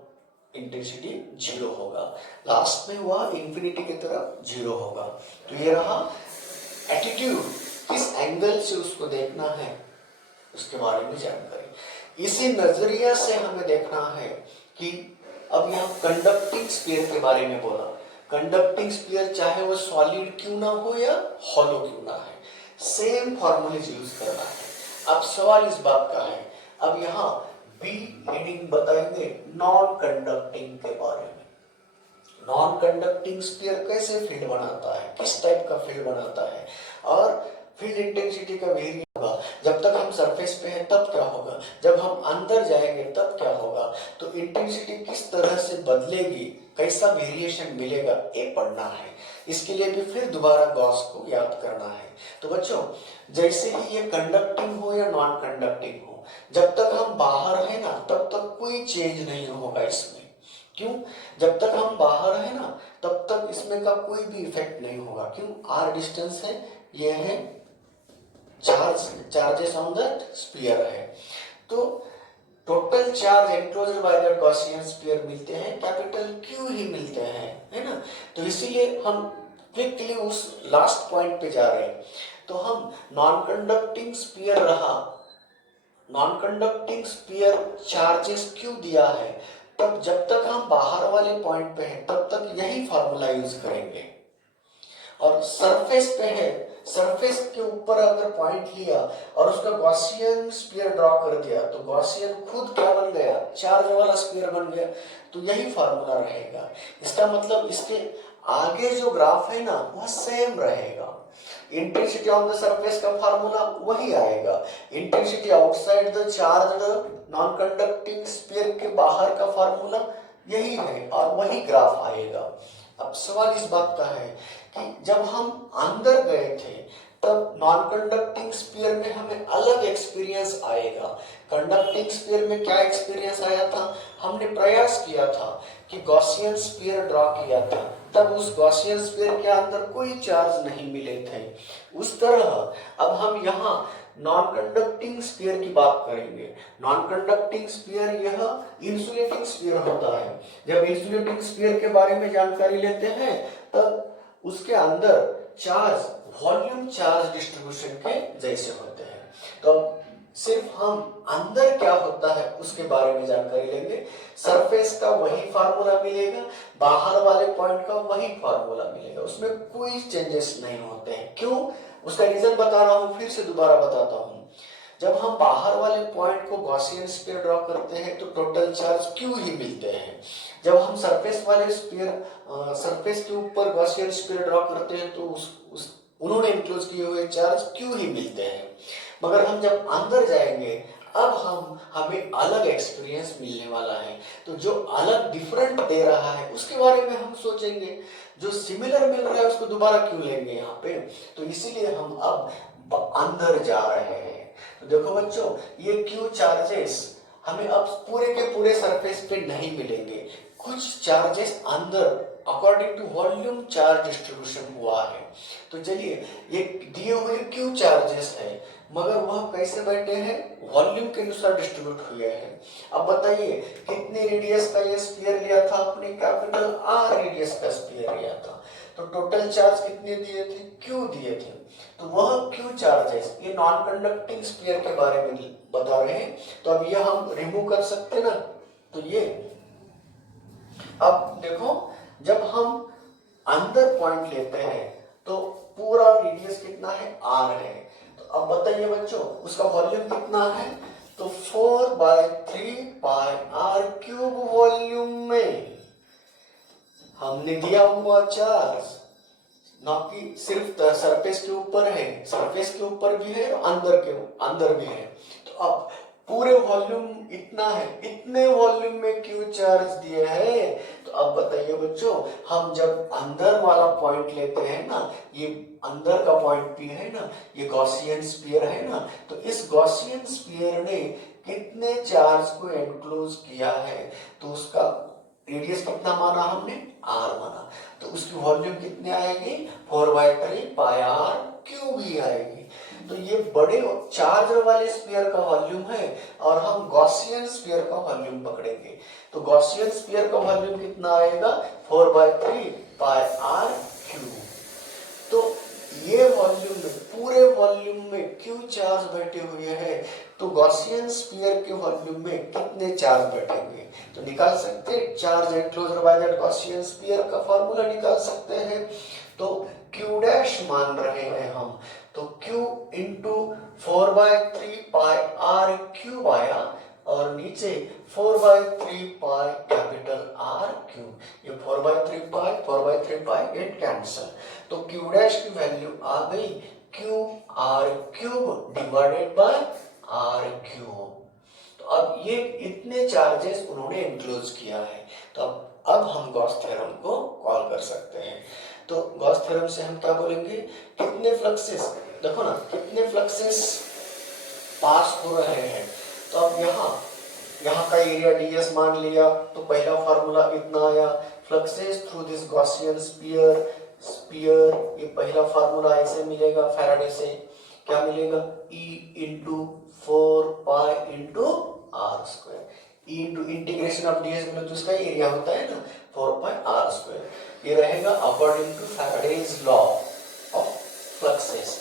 इंटेंसिटी जीरो होगा, लास्ट में वह इंफिनिटी की तरफ जीरो होगा। तो ये रहा एटीट्यूड, किस एंगल से उसको देखना है उसके बारे में जानकारी। इसी नजरिया से हमें देखना है कि अब यहाँ कंडक्टिंग स्फीयर के बारे में बोला। कंडक्टिंग स्फीयर चाहे वो सॉलिड क्यों ना हो या हॉलो क्यों ना है, सेम फॉर्मूलेज यूज करना है। अब सवाल इस बात का है, अब यहाँ बी हेडिंग बताएंगे नॉन कंडक्टिंग के बारे में। नॉन कंडक्टिंग स्फीयर कैसे फील्ड बनाता है, किस टाइप का फील्ड बनाता है, और फील्ड इंटेंसिटी का वेरिएशन होगा। जब तक हम सरफेस पे हैं तब क्या होगा, जब हम अंदर जाएंगे तब क्या होगा, तो इंटेंसिटी किस तरह से बदलेगी, कैसा वेरिएशन मिलेगा, ये पढ़ना है। इसके लिए भी फिर दोबारा गॉस को याद करना है। तो बच्चों, जैसे ही ये कंडक्टिंग हो या नॉन कंडक्टिंग हो, जब तक हम बाहर है ना तब तक कोई चेंज नहीं होगा इसमें। क्यों? जब तक हम बाहर है ना तब तक इसमें का कोई भी इफेक्ट नहीं होगा। क्यों? आर डिस्टेंस है, ये है चार्जेस ऑन दैट स्फीयर है। तो total charge enclosed by that Gaussian sphere मिलते हैं कैपिटल क्यू ही मिलते हैं, है ना। तो इसीलिए हम क्विकली उस लास्ट पॉइंट पे जा रहे हैं। तो हम नॉन कंडक्टिंग स्फीयर रहा, नॉन कंडक्टिंग स्फीयर चार्जेस क्यों दिया है, तब जब तक हम बाहर वाले पॉइंट पे हैं तब तक यही फॉर्मूला यूज करेंगे। और सरफेस पे है, सरफेस के ऊपर अगर पॉइंट लिया और उसका गॉसियन स्फीयर ड्रॉ कर दिया तो गॉसियन खुद क्या बन गया, चार्ज वाला स्फीयर बन गया। तो यही फॉर्मूला रहेगा। इसका मतलब इसके आगे जो ग्राफ है ना वह सेम रहेगा। इंटेंसिटी ऑन द सरफेस का फार्मूला वही आएगा। Intensity outside the charge non conducting sphere के बाहर का फार्मूला यही है और वही ग्राफ आएगा। अब सवाल इस बात का है कि जब हम अंदर गए थे तब नॉन कंडक्टिंग स्फीयर में हमें अलग एक्सपीरियंस आएगा। कंडक्टिंग स्फीयर में क्या एक्सपीरियंस आया था, हमने प्रयास किया था कि गॉसियन स्फीयर ड्रॉ किया था, तब उस गॉसियन स्फीयर के अंदर कोई चार्ज नहीं मिले थे। उस तरह अब हम यहाँ नॉन कंडक्टिंग स्फीयर की बात करेंगे। नॉन कंडक्टिंग स्फीयर यह इंसुलेटिंग स्फीयर होता है। जब इंसुलेटिंग स्फीयर के बारे में जानकारी लेते हैं तब उसके अंदर चार्ज वॉल्यूम चार्ज डिस्ट्रीब्यूशन के जैसे होते हैं। तो सिर्फ हम अंदर क्या होता है उसके बारे में जानकारी लेंगे। सरफेस का वही फार्मूला मिलेगा, बाहर वाले पॉइंट का वही फार्मूला मिलेगा, उसमें कोई चेंजेस नहीं होते हैं। क्यों? उसका रीजन बता रहा हूं, फिर से दोबारा बताता हूं। जब हम बाहर वाले पॉइंट को गॉसियन स्फीयर ड्रॉ करते हैं तो टोटल चार्ज क्यू ही मिलते हैं। जब हम सरफेस वाले स्फीयर सरफेस के ऊपर गॉसियन स्फीयर ड्रॉ करते हैं तो उन्होंने इंक्लोज किए हुए चार्ज क्यू ही मिलते हैं। मगर हम जब अंदर जाएंगे अब हमें अलग एक्सपीरियंस मिलने वाला है। तो जो अलग डिफरेंट दे रहा है उसके बारे में हम सोचेंगे, जो सिमिलर मिल रहा है उसको दोबारा क्यों लेंगे यहाँ पे। तो इसीलिए हम अब अंदर जा रहे हैं। तो देखो बच्चों, ये क्यू चार्जेस हमें अब पूरे के पूरे सरफेस पे नहीं मिलेंगे। कुछ चार्जेस अंदर according to volume charge distribution हुआ है। तो चलिए, ये दिए हुए क्यू चार्जेस है मगर वह कैसे बैठे हैं, वॉल्यूम के अनुसार डिस्ट्रीब्यूट हुए हैं। अब बताइए कितने रेडियस का ये स्फीयर लिया था आपने, कैपिटल आर रेडियस का स्फीयर लिया था। तो टोटल चार्ज कितने दिए थे, क्यू दिए थे। तो वह क्यू चार्जेस ये नॉन कंडक्टिंग स्फीयर के बारे में बता रहे हैं। तो अब ये हम रिमूव कर सकते ना। तो ये अब देखो, जब हम अंदर पॉइंट लेते हैं तो पूरा रेडियस कितना है, आर है। तो अब बताइए बच्चों उसका वॉल्यूम कितना है, तो 4/3 पाई आर क्यूब वॉल्यूम में हमने दिया हुआ चार्ज, ना कि सिर्फ सरफेस के ऊपर है, सरफेस के ऊपर भी है और अंदर भी है। तो अब पूरे वॉल्यूम इतना है, इतने वॉल्यूम में क्यू चार्ज दिए हैं। तो अब बताइए बच्चों, हम जब अंदर वाला पॉइंट लेते हैं ना, ये अंदर का पॉइंट भी है ना, ये गॉसियन स्फीयर है ना, तो इस गॉसियन स्फीयर ने कितने चार्ज को एनक्लोज किया है, तो उसका रेडियस कितना माना हमने, आर माना। तो उसकी वॉल्यूम कितने आएंगे, 4/3 पाई आर क्यू भी आएगी। तो ये बड़े चार्ज वाले स्फीयर का वॉल्यूम है और हम गॉसियन स्फीयर का वॉल्यूम पकड़ेंगे। तो गॉसियन स्फीयर का वॉल्यूम कितना आएगा 4/3 पाई आर क्यू। तो ये वॉल्यूम में, पूरे वॉल्यूम में क्यू चार्ज बैठे हुए हैं, तो गॉसियन स्फीयर के वॉल्यूम में कितने चार्ज बैठेंगे तो निकाल सकते हैं। Charge enclosed by that Gaussian sphere का फॉर्मूला निकाल सकते हैं। तो क्यू डैश मान रहे हैं हम, तो Q into 4/3 pi R cube आया और नीचे 4/3 पाई कैपिटल आर क्यूब। ये 4/3 पाई गेट कैंसल। तो क्यू डैश की वैल्यू आ गई Q R cube divided by R cube. तो अब ये इतने चार्जेस उन्होंने इंक्लोज किया है। तो अब हम गॉस थ्योरम को कॉल कर सकते हैं। तो गॉस थ्योरम से हम क्या बोलेंगे, कितने फ्लक्सेस, देखो ना कितने फ्लक्सेस पास हो रहे हैं। तो अब यहाँ का एरिया ds मान लिया, तो पहला फार्मूला इतना आया, fluxes through this Gaussian sphere, ये पहला फार्मूला ऐसे मिलेगा फैराडे से, क्या मिलेगा E into 4 pi into R square. E into integration of ds बोले तो इसका एरिया होता है ना 4 पाई आर स्क्वायर। ये रहेगा according to Faraday's law of fluxes.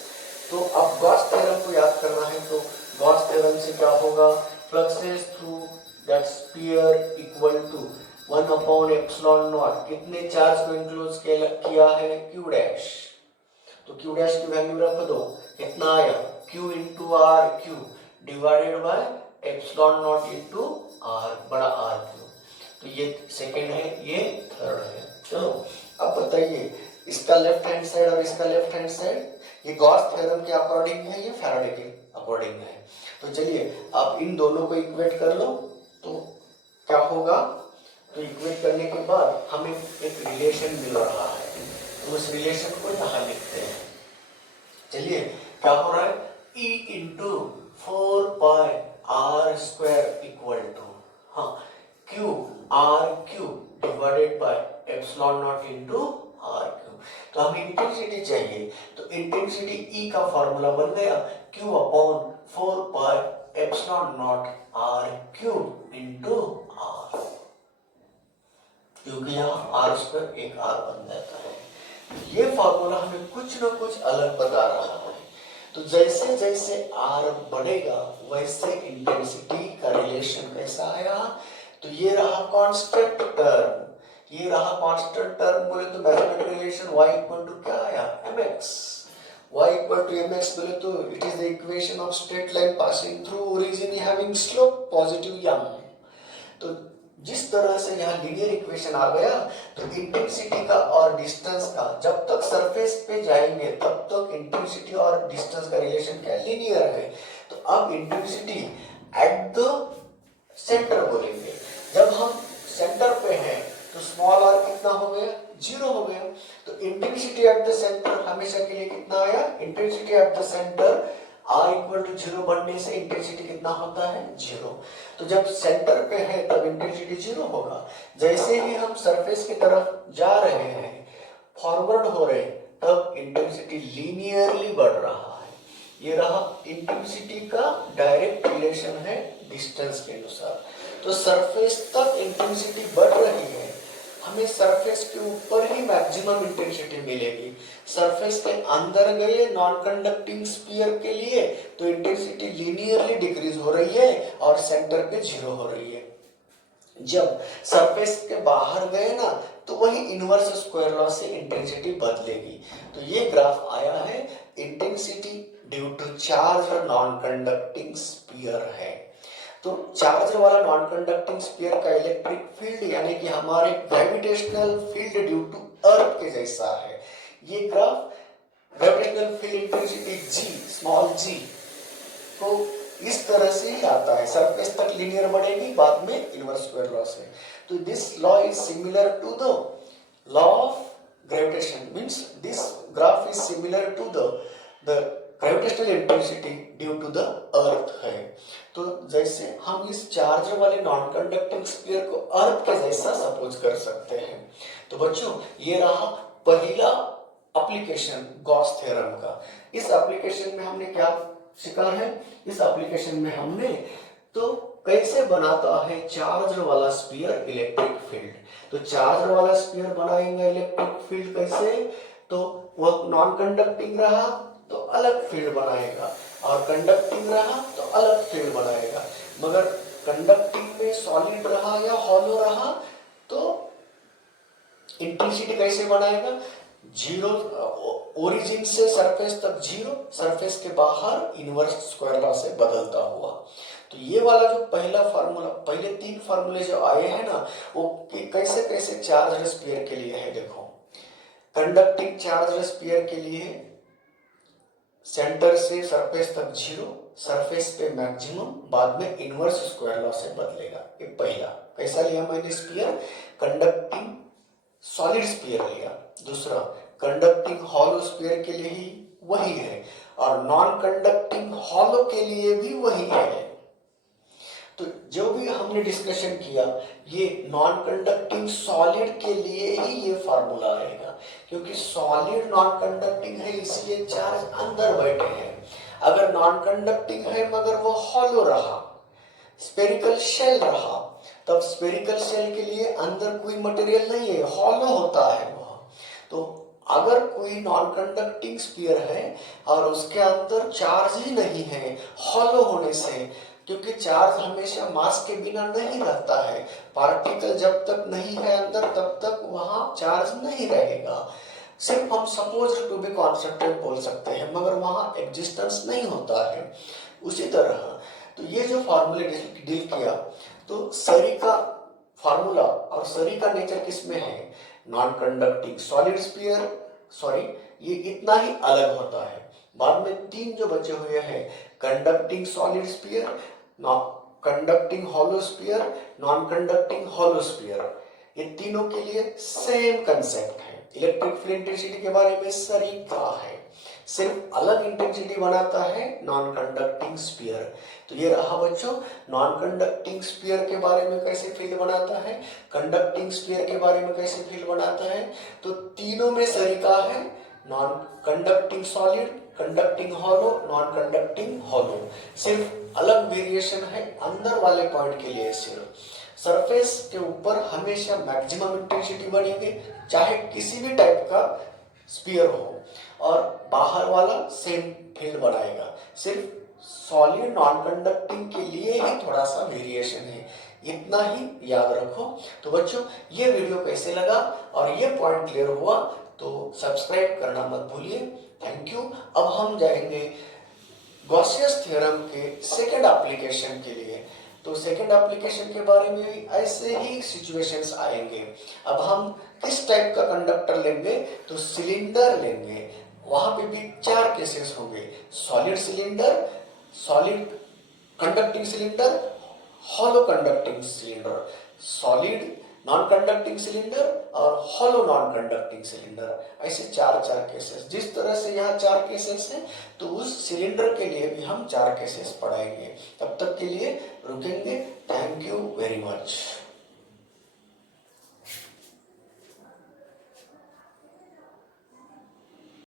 तो अब गॉस थ्योरम को याद करना है, तो गॉस थ्योरम से क्या होगा, fluxes through that sphere equal to 1/ε0, कितने चार्ज को इंक्लोज किया है क्यू डैश। तो क्यू डैश की वैल्यू रख दो, कितना आया Q into R Q divided by ε0 into R, बड़ा आर क्यू। तो ये सेकेंड है, ये थर्ड है। चलो अब बताइए, इसका लेफ्ट हैंड साइड और इसका लेफ्ट हैंड साइड, ये गॉस थ्योरम के अकॉर्डिंग है, ये फैराडे के अकॉर्डिंग है। तो चलिए अब इन दोनों को इक्वेट कर लो, तो क्या होगा, तो इक्वेट करने के बाद हमें एक रिलेशन मिल रहा है, तो उस रिलेशन को यहाँ लिखते हैं। चलिए क्या हो रहा है, E into 4 pi R square equal to, हाँ Q R Q divided by ε0 into R Q. तो हमें इंटेंसिटी चाहिए, तो इंटेंसिटी E का फॉर्मूला बन गया Q upon 4 pi ε0 R cube into R, क्योंकि यहाँ आर स्क्वायर एक आर बन जाता है। ये फॉर्मूला हमें कुछ न कुछ अलग बता रहा है। तो जैसे जैसे आर बढ़ेगा वैसे इंटेंसिटी का रिलेशन कैसा आया, तो ये रहा कांस्टेंट टर्म, ये रहा कांस्टेंट टर्म बोले तो mathematical relation y equal to क्या आया mx, y equal to mx बोले तो it is the equation of straight line passing through origin having slope positive m। तो जिस तरह से यहाँ लीनियर इक्वेशन आ गया, तो इंटेंसिटी का और डिस्टेंस का, जब तक सरफेस पे जाएंगे तब तक इंटेंसिटी और डिस्टेंस का रिलेशन क्या लिनियर है। तो अब इंटेंसिटी एट द सेंटर बोलेंगे, जब हम सेंटर पे हैं तो स्मॉल r कितना हो गया, 0 हो गया। तो इंटेंसिटी एट द सेंटर हमेशा के लिए कितना आया, intensity at the centre r equal to 0 बढ़ने से इंटेंसिटी कितना होता है 0। तो जब सेंटर पे है तब इंटेंसिटी 0 होगा। जैसे ही हम सरफेस की तरफ जा रहे हैं, फॉरवर्ड हो रहे हैं, तब इंटेंसिटी लीनियरली बढ़ रहा है। ये रहा इंटेंसिटी का डायरेक्ट रिलेशन है डिस्टेंस के अनुसार। तो सरफेस तक इंटेंसिटी बढ़ रही है, हमें सरफेस के ऊपर ही मैक्सिमम इंटेंसिटी मिलेगी। सरफेस के अंदर गए नॉन कंडक्टिंग स्फीयर के लिए तो इंटेंसिटी लीनियरली डिक्रीज हो रही है और सेंटर पे 0 हो रही है। जब सरफेस के बाहर गए ना, तो वही इनवर्स स्क्वायर लॉ से इंटेंसिटी बदलेगी। तो ये ग्राफ आया है इंटेंसिटी ड्यू टू चार्ज और नॉन कंडक्टिंग स्फीयर है। तो चार्ज वाला नॉन कंडक्टिंग स्फीयर का इलेक्ट्रिक फील्ड यानी कि हमारे gravitational field due to earth के जैसा है। ये graph gravitational field intensity g, small g को इस तरह से ही आता है, सरफेस तक लीनियर बढ़ेगी, बाद में इनवर्स स्क्वायर लॉ से। तो this law is similar to the law of gravitation, means this graph is similar to the gravitational intensity due to the earth है। तो जैसे हम इस चार्ज वाले नॉन कंडक्टिंग स्फीयर को अर्थ के जैसा सपोज कर सकते हैं। तो बच्चों ये रहा पहला एप्लीकेशन गॉस थ्योरम का। इस एप्लीकेशन में हमने क्या सीखा है? इस एप्लीकेशन में हमने तो कैसे बनाता है चार्ज वाला स्फीयर इलेक्ट्रिक फील्ड। तो चार्ज वाला स्फीयर बनाएंगे इलेक्ट्रिक फील्ड कैसे? तो वह नॉन कंडक्टिंग रहा तो अलग फील्ड बनाएगा, और कंडक्टिंग रहा तो अलग फील्ड बनाएगा। मगर कंडक्टिंग में सॉलिड रहा या हॉलो रहा तो इंटेंसिटी कैसे बनाएगा? जीरो, ओरिजिन से सरफेस तक जीरो, सरफेस के बाहर इनवर्स स्क्वायर लॉ से बदलता हुआ। तो ये वाला जो पहला फार्मूला, पहले 3 फार्मूले जो आए हैं ना, वो कैसे कैसे चार्ज स्फीयर के लिए है। देखो, कंडक्टिंग चार्ज स्फीयर के लिए सेंटर से सरफेस तक जीरो, सरफेस पे मैक्सिमम, बाद में इनवर्स स्क्वायर लॉ से बदलेगा। ये पहला कैसा लिया मैंने स्फीयर? कंडक्टिंग सॉलिड स्फीयर लिया। दूसरा, कंडक्टिंग हॉलो स्फीयर के लिए ही वही है, और नॉन कंडक्टिंग हॉलो के लिए भी वही है। तो जो भी हमने डिस्कशन किया, ये नॉन कंडक्टिंग सॉलिड के लिए ही ये फार्मूला आएगा, क्योंकि सॉलिड नॉन कंडक्टिंग है इसलिए चार्ज अंदर बैठे हैं। अगर नॉन कंडक्टिंग है मगर वो हॉलो रहा, स्फेरिकल शेल रहा, तब स्फेरिकल शेल के लिए अंदर कोई मटेरियल नहीं है, हॉलो होता है वह। तो अगर कोई नॉन कंडक्टिंग स्फीयर है और उसके अंदर चार्ज ही नहीं है हॉलो होने से, क्योंकि चार्ज हमेशा मास के बिना नहीं रहता है, पार्टिकल जब तक नहीं है अंदर तब तक वहां चार्ज नहीं रहेगा। सिर्फ हम सपोज टू बी कॉन्सेप्ट बोल सकते हैं, मगर वहां एग्जिस्टेंस नहीं होता है। उसी तरह तो ये जो फार्मूले डील किया, तो सरी का फार्मूला और सरी का नेचर किसमें है? Non conducting solid sphere, sorry ये इतना ही अलग होता है। बाद में 3 जो बचे हुए हैं, conducting solid sphere, conducting hollow sphere, non conducting hollow sphere, ये तीनों के लिए सेम कंसेप्ट है। इलेक्ट्रिक फील्ड इंटेंसिटी के बारे में सरी का है, सिर्फ अलग इंटेंसिटी बनाता है नॉन कंडक्टिंग स्फीयर। तो ये रहा बच्चों, नॉन कंडक्टिंग स्फीयर के बारे में कैसे फील्ड बनाता है, कंडक्टिंग स्फीयर के बारे में कैसे फील्ड बनाता है। तो तीनों में सरीका है, non conducting solid, conducting hollow, non conducting hollow. सिर्फ अलग वेरिएशन है अंदर वाले पॉइंट के लिए। सिर्फ सरफेस के ऊपर हमेशा मैक्सिमम इंटेंसिटी बनेगी, चाहे किसी भी टाइप का स्फीयर हो, और बाहर वाला सेम फील्ड बनाएगा। सिर्फ सॉलिड नॉन कंडक्टिंग के लिए ही थोड़ा सा वेरिएशन है, इतना ही याद रखो। तो बच्चों, ये वीडियो कैसे लगा और ये पॉइंट क्लियर हुआ तो सब्सक्राइब करना मत भूलिए। Thank you. अब हम जाएंगे गॉसियस थ्योरम के सेकंड एप्लीकेशन के लिए। तो सेकंड एप्लीकेशन के बारे में भी ऐसे ही सिचुएशंस आएंगे। अब हम किस टाइप का कंडक्टर लेंगे? तो सिलेंडर लेंगे। वहां पे भी 4 केसेस होंगे, solid cylinder, solid conducting cylinder, hollow conducting cylinder, solid non conducting cylinder और हॉलो नॉन कंडक्टिंग सिलेंडर। ऐसे 4 केसेस। जिस तरह से यहाँ 4 केसेस हैं, तो उस सिलेंडर के लिए भी हम 4 केसेस पढ़ाएंगे। तब तक के लिए रुकेंगे। Thank you very much.